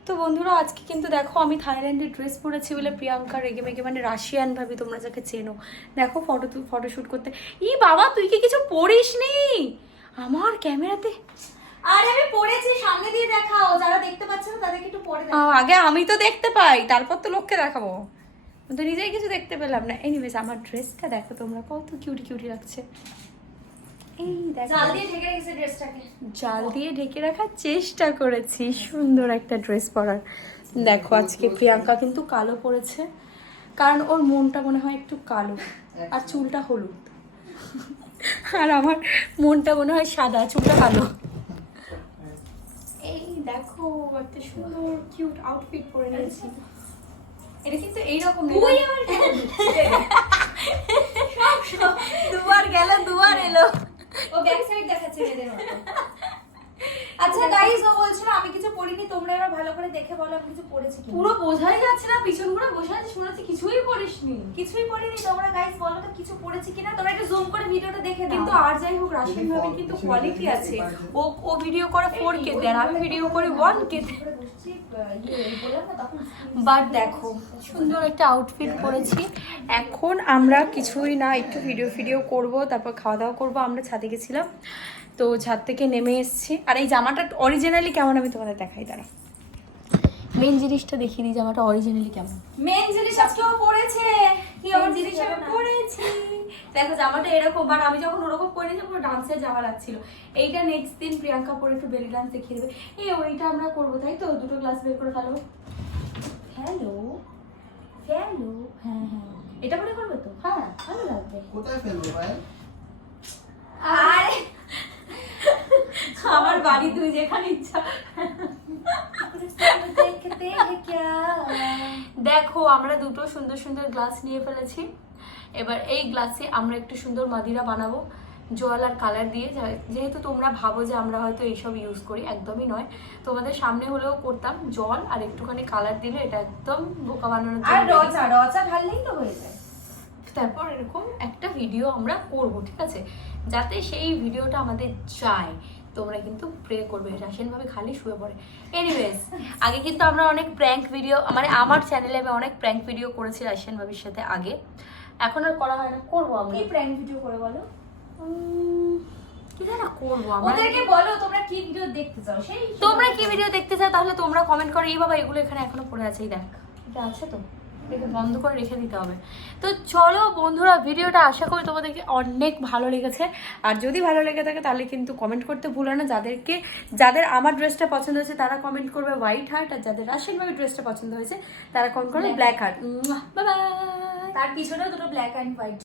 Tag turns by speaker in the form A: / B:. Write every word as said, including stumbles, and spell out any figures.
A: তো বন্ধুরা আজকে কিন্তু দেখো আমি থাইল্যান্ডের ড্রেস পরেছি বলে প্রিয়াঙ্কা রেগে মেগে মানে রাশিয়ান ভাবি তোমরা যাকে চেনো দেখো ফটো ফটোশুট করতে। ই বাবা তুই কি কিছু পড়িস নি আমার ক্যামেরাতে?
B: আরে আমি পড়েছি, সামনে দিয়ে দেখাও, যারা দেখতে পাচ্ছে না তাদেরকে একটু পরে দেখাও।
A: আগে আমি তো দেখতে পাই তারপর তো লোককে দেখাবো, তো নিজেই কিছু দেখতে পেলাম না। এনিওয়েজ আমার ড্রেসটা দেখো তোমরা, কত কিউটি কিউটি লাগছে। এই দেখো
B: জাল দিয়ে ঢেকে রেখেছে ড্রেসটাকে,
A: জাল দিয়ে ঢেকে রাখার চেষ্টা করেছি সুন্দর একটা ড্রেস পরার। দেখো আজকে প্রিয়াঙ্কা কিন্তু কালো পরেছে, কারণ ওর মনটা মনে হয় একটু কালো আর চুলটা হলুদ, আর আমার মনটা মনে হয় সাদা চুলটা কালো। এই দেখো একটা সুন্দর কিউট আউটফিট পরে নিয়েছি। এটা কিন্তু এইরকম
B: তুই আমার সব সব
A: দুবার গেল দুবার এলো।
B: ও ব্যাক সাইড দেখাচ্ছে মেয়েদের মতো। আচ্ছা গাইস, ও বলছিল আমি কিছু পড়িনি, তোমরা এবার ভালো করে দেখে বলো আমি কিছু পড়েছি কি।
A: পুরো বোঝাই যাচ্ছে না, পিছন ঘুরে বসে আছে, শোনাচ্ছি কিছুই পড়িসনি।
B: কিছুই পড়িনি, তোমরা গাইস বলো তো কিছু পড়েছি কিনা। তোমরা একটু জুম করে ভিডিওটা দেখে নাও।
A: কিন্তু আর যাই হোক রাশিয়ান ভাবে কিন্তু কোয়ালিটি আছে। ও ও ভিডিও করে ফোর কে দেন, আমি ভিডিও করি ওয়ান কে দেন। বাট দেখো সুন্দর একটা আউটফিট পরেছি। এখন আমরা কিছুই না, একটু ভিডিও ভিডিও করব, তারপর খাওয়া দাওয়া করবো। আমরা ছাদে গেছিলাম, তো ছাদ থেকে নেমে এসেছি। আর এই জামাটা অরিজিনালি কেমন আমি তোমাদের দেখাই, দাঁড়া মেন জিনিসটা দেখিয়ে দিই জামাটা অরিজিনালি কেমন।
B: মেন জিনিস আজকেও পড়েছে, কি আমার জিনিস আমি পড়েছি।
A: দেখো জামাটা এরকম, বাট আমি যখন ওরকম পরে নিয়েছি পুরো ডান্সের জামা লাগছিল। এইটা নেক্সট দিন প্রিয়াঙ্কা পরে একটু বেলি ডান্স দেখিয়ে দেবে। এই ওইটা আমরা করবো, তাই তো দুটো ক্লাস বের করে ফেলবো।
B: হ্যালো হ্যালো,
A: হ্যাঁ হ্যাঁ
B: এটা পরে করবে তো?
A: হ্যাঁ ভালো লাগবে।
C: কোথায় ফেলবো ভাই?
B: আরে
A: আমার বাড়ি তুই যেখানে ইচ্ছা।
B: দেখতে ক্যা
A: দেখো আমরা দুটো সুন্দর সুন্দর গ্লাস নিয়ে ফেলেছি। এবার এই গ্লাসে আমরা একটু সুন্দর মাদিরা বানাবো জল আর কালার দিয়ে। যেহেতু তোমরা ভাবো যে আমরা হয়তো এইসব ইউজ করি, একদমই নয়। তোমাদের সামনে হলেও করতাম, জল আর একটুখানি কালার দিলে এটা একদম বোকা বানানোর
B: আর
A: জন্য।
B: রচা রচা ঢাললেই তো হয়ে যায়।
A: তারপর এরকম একটা ভিডিও আমরা করব, ঠিক আছে? যাতে সেই ভিডিওটা আমাদের চাই, তোমরা কিন্তু প্রে করবে। রাশিয়ান ভাবে খালি শুয়ে পড়ে। এনিওয়েজ আগে কিন্তু আমরা অনেক প্র্যাঙ্ক ভিডিও, মানে আমার চ্যানেলে আমি অনেক প্র্যাঙ্ক ভিডিও করেছি রাশিয়ান ভাবির সাথে আগে, এখন আর করা হয় না। করবো আমরা,
B: কি প্র্যাঙ্ক ভিডিও করে বলো?
A: উম, কি জানা করবো আমরা।
B: ওদেরকে বলো তোমরা কি ভিডিও দেখতে চাও, সেই
A: তোমরা কি ভিডিও দেখতে চাও তাহলে তোমরা কমেন্ট করো। এই বাবা এগুলো এখানে এখনো পড়ে আছে, এই দেখ এটা আছে তো, এটাকে বন্ধ করে রেখে দিতে হবে। তো চলো বন্ধুরা, ভিডিওটা আশা করি তোমাদেরকে অনেক ভালো লেগেছে। আর যদি ভালো লেগে থাকে তাহলে কিন্তু কমেন্ট করতে ভুলো না। যাদেরকে যাদের আমার ড্রেসটা পছন্দ হয়েছে তারা কমেন্ট করবে হোয়াইট হার্ট, আর যাদের রাশিয়ান ভাবে ড্রেসটা পছন্দ হয়েছে তারা কমেন্ট করবে ব্ল্যাক হার্ট। Bye bye.
B: তার পিছনেও দুটো ব্ল্যাক অ্যান্ড হোয়াইট